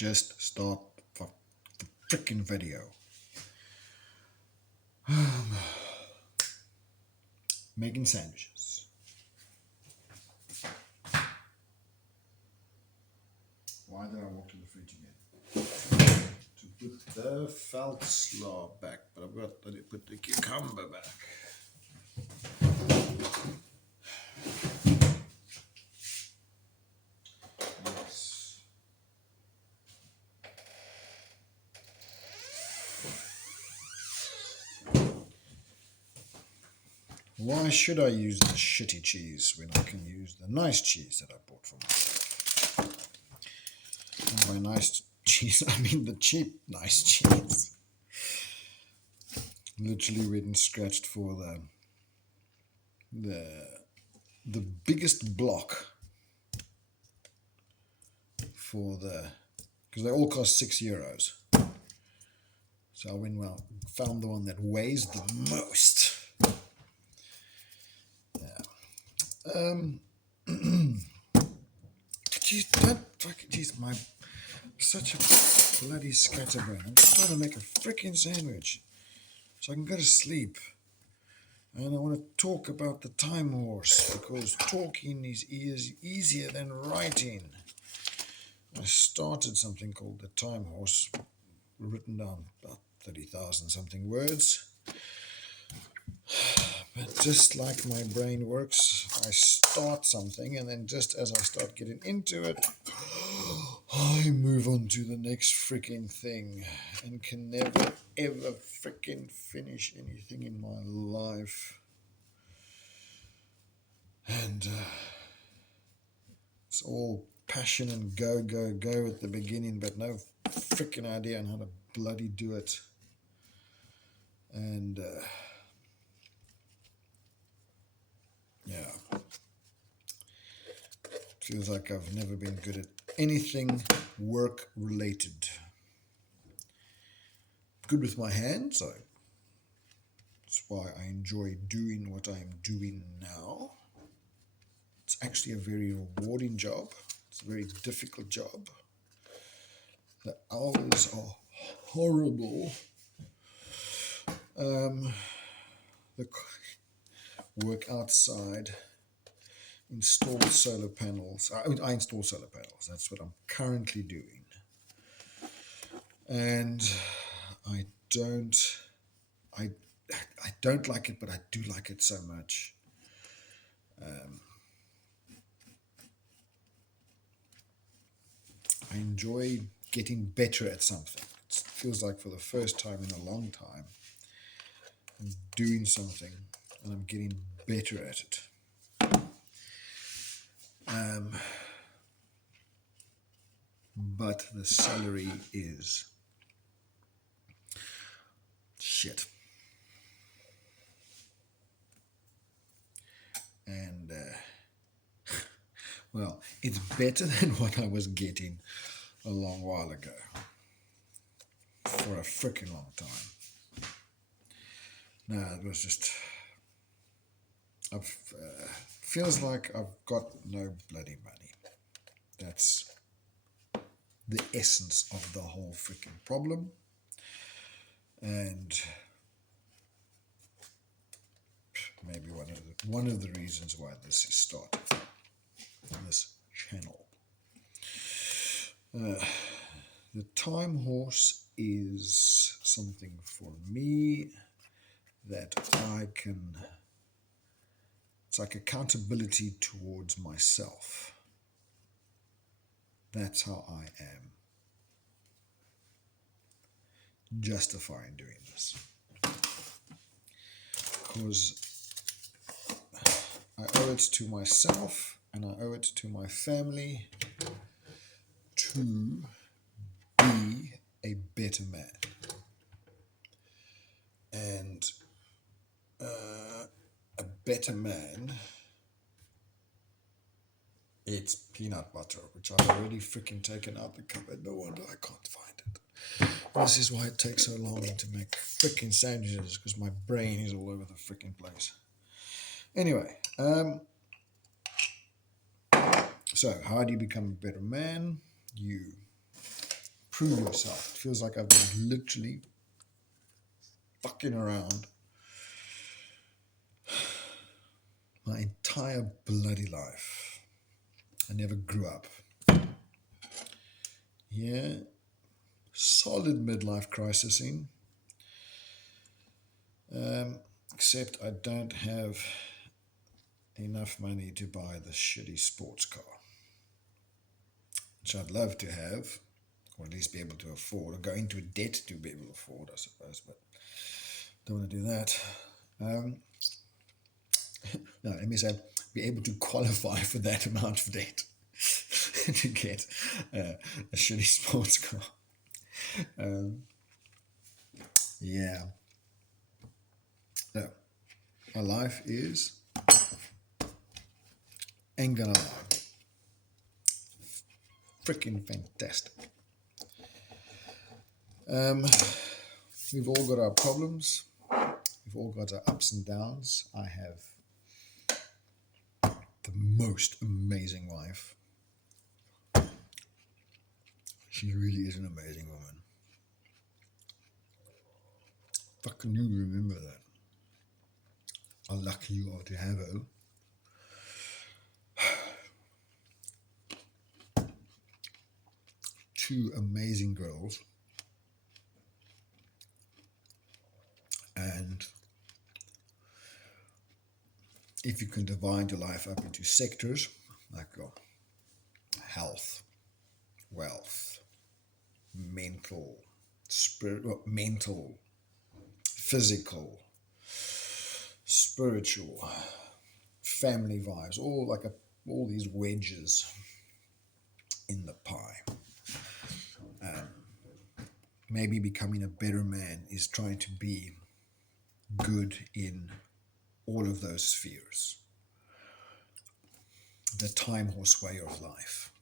just start the freaking video. Making sandwiches. Why did I walk to the fridge again? To put the feldslaw back, but I've got to put the cucumber back. Yes. Why should I use the shitty cheese when I can use the nice cheese that I bought for myself? And by nice cheese, I mean the cheap nice cheese. Literally went and scratched for the biggest block for because they all cost €6. So I went well, found the one that weighs the most. Geez, don't fucking, geez, my such a bloody scatterbrain. I'm just trying to make a freaking sandwich so I can go to sleep. And I want to talk about the time horse because talking is easier than writing. I started something called the time horse, written down about 30,000 something words. But just like my brain works, I start something and then just as I start getting into it, I move on to the next freaking thing and can never ever freaking finish anything in my life. And it's all passion and go, go, go at the beginning, but no freaking idea on how to bloody do it. And yeah, feels like I've never been good at anything work related. Good with my hands, so that's why I enjoy doing what I'm doing now. It's actually a very rewarding job. It's a very difficult job. The hours are horrible. The work outside, install solar panels. I install solar panels. That's what I'm currently doing. And I don't like it, but I do like it so much. I enjoy getting better at something. It feels like for the first time in a long time, I'm doing something and I'm getting better at it. But the salary is shit. And, well, it's better than what I was getting a long while ago. For a freaking long time. No, it was just... feels like I've got no bloody money. That's the essence of the whole freaking problem. And maybe one of the reasons why this is started, this channel. The time horse is something for me that I can... It's like accountability towards myself. That's how I am justifying doing this. Because I owe it to myself and I owe it to my family to be a better man. And a better man, it's peanut butter, which I've already freaking taken out the cupboard. No wonder I can't find it. This is why it takes so long to make freaking sandwiches, because my brain is all over the freaking place. Anyway, so how do you become a better man? You prove yourself. It feels like I've been literally fucking around my entire bloody life. I never grew up. Yeah, solid midlife crisising. Except I don't have enough money to buy the shitty sports car, which I'd love to have, or at least be able to afford, or go into debt to be able to afford, I suppose, but don't want to do that. No, let me say, be able to qualify for that amount of debt to get a shitty sports car. Yeah. No, my life is, ain't gonna lie, freaking fantastic. We've all got our problems. We've all got our ups and downs. I have the most amazing wife. She really is an amazing woman. Fucking you remember that. How lucky you are to have her. Two amazing girls. And if you can divide your life up into sectors, like health, wealth, mental, physical, spiritual, family vibes, all these wedges in the pie. Maybe becoming a better man is trying to be good in all of those spheres. The time horse way of life.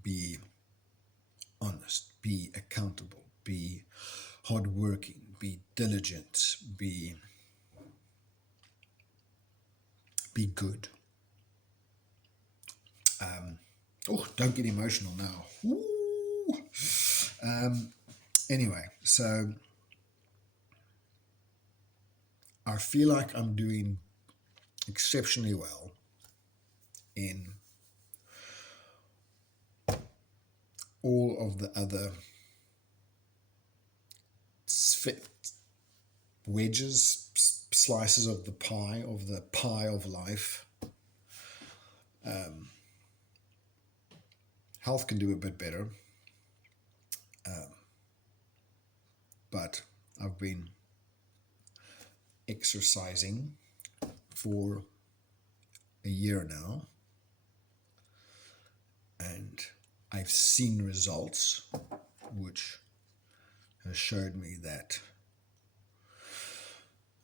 Be honest, be accountable, be hardworking, be diligent, be good. Don't get emotional now. Anyway, so I feel like I'm doing exceptionally well in all of the other wedges, slices of the pie of life. Health can do a bit better, but I've been exercising for a year now, and I've seen results which has showed me that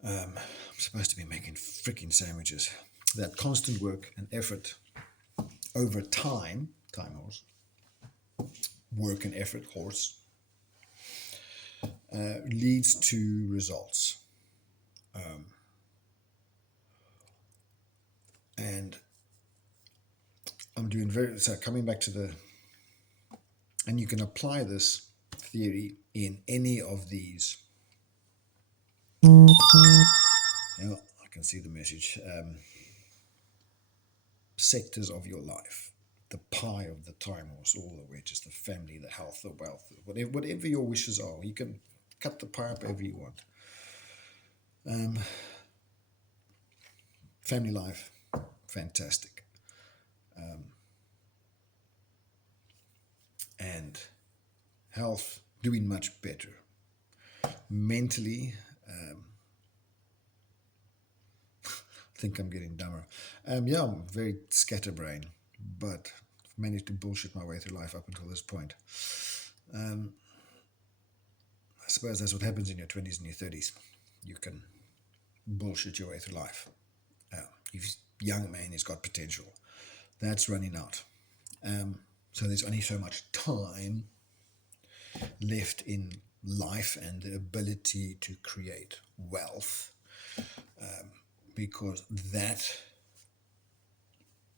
I'm supposed to be making freaking sandwiches. That constant work and effort over time horse, work and effort horse, leads to results. And I'm doing so coming back to and you can apply this theory in any of these. I can see the message. Sectors of your life, the pie of the time horse, all the wedges, the family, the health, the wealth, whatever your wishes are. You can cut the pie up however you want. Family life, fantastic. And health, doing much better. Mentally, I think I'm getting dumber. I'm very scatterbrained, but I've managed to bullshit my way through life up until this point. I suppose that's what happens in your 20s and your 30s. You can bullshit your way through life. If young man has got potential, that's running out. So there's only so much time left in life and the ability to create wealth, because that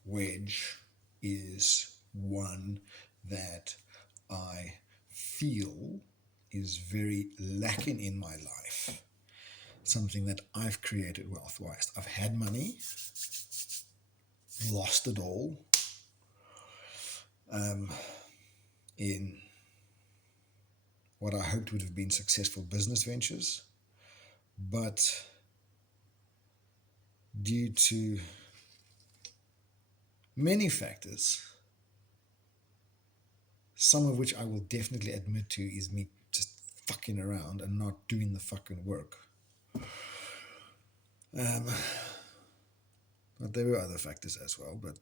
wedge is one that I feel is very lacking in my life, something that I've created wealth-wise. I've had money, lost it all in what I hoped would have been successful business ventures, but due to many factors, some of which I will definitely admit to is me just fucking around and not doing the fucking work. But there were other factors as well, but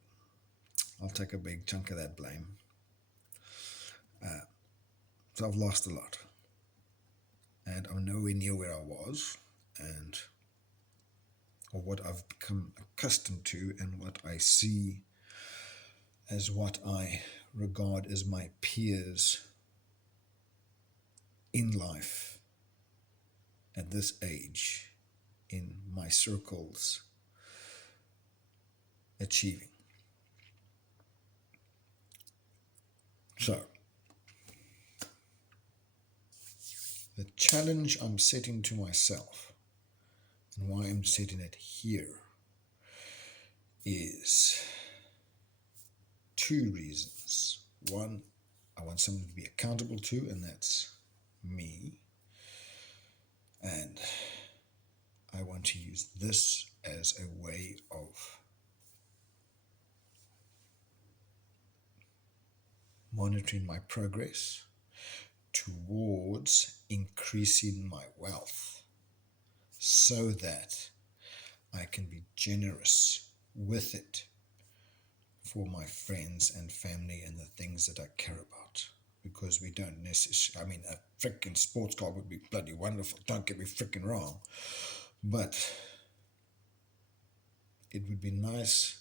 I'll take a big chunk of that blame. So I've lost a lot. And I'm nowhere near where I was, or what I've become accustomed to, and what I see as what I regard as my peers in life at this age, in my circles, achieving. So, the challenge I'm setting to myself, and why I'm setting it here, is two reasons. One, I want someone to be accountable to, and that's me. And I want to use this as a way of monitoring my progress towards increasing my wealth so that I can be generous with it for my friends and family and the things that I care about. Because we don't necessarily, I mean, a freaking sports car would be bloody wonderful, don't get me freaking wrong, but it would be nice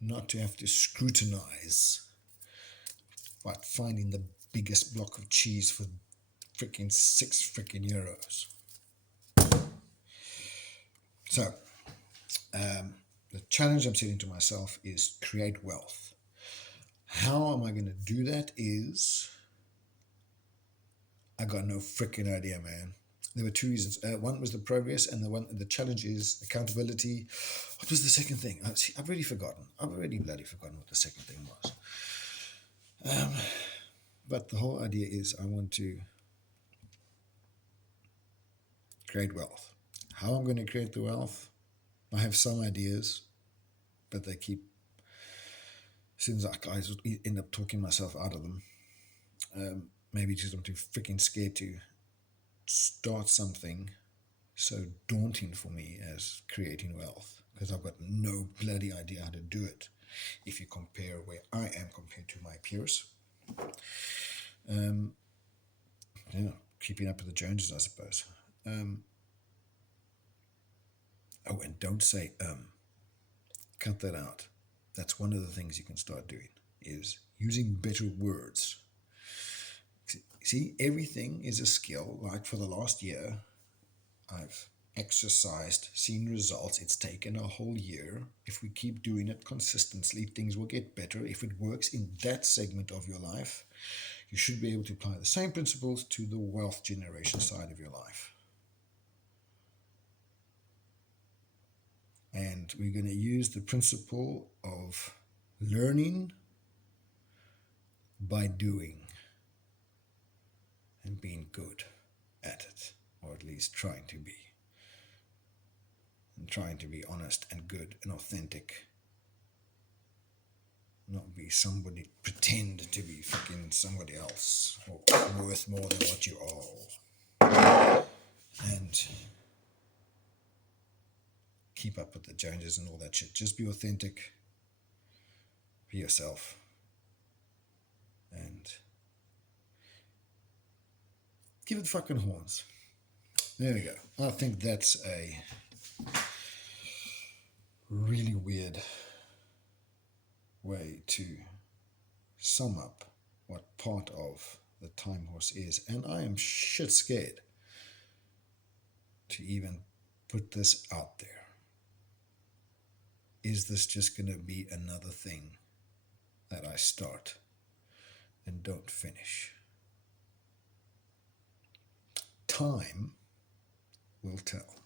not to have to scrutinize about finding the biggest block of cheese for freaking €6. So, the challenge I'm setting to myself is create wealth. How am I going to do that is, I got no freaking idea, man. There were two reasons. One was the progress, and the challenge is accountability. What was the second thing? I've already forgotten. I've already bloody forgotten what the second thing was. But the whole idea is I want to create wealth. How I'm going to create the wealth, I have some ideas, but they keep, seems like I end up talking myself out of them. Maybe because I'm too freaking scared to start something so daunting for me as creating wealth, because I've got no bloody idea how to do it if you compare where I am compared to my peers. Keeping up with the Joneses, I suppose. Oh, and don't say cut that out. That's one of the things you can start doing, is using better words. See, everything is a skill. Like for the last year, I've exercised, seen results. It's taken a whole year. If we keep doing it consistently, things will get better. If it works in that segment of your life, you should be able to apply the same principles to the wealth generation side of your life. And we're going to use the principle of learning by doing and being good at it, or at least trying to be. And trying to be honest and good and authentic. Not be somebody, pretend to be fucking somebody else, or worth more than what you are. And keep up with the Joneses and all that shit. Just be authentic. Be yourself. And give it fucking horns. There we go. I think that's a really weird way to sum up what part of the Time Horse is. And I am shit scared to even put this out there. Is this just going to be another thing that I start and don't finish. Time will tell.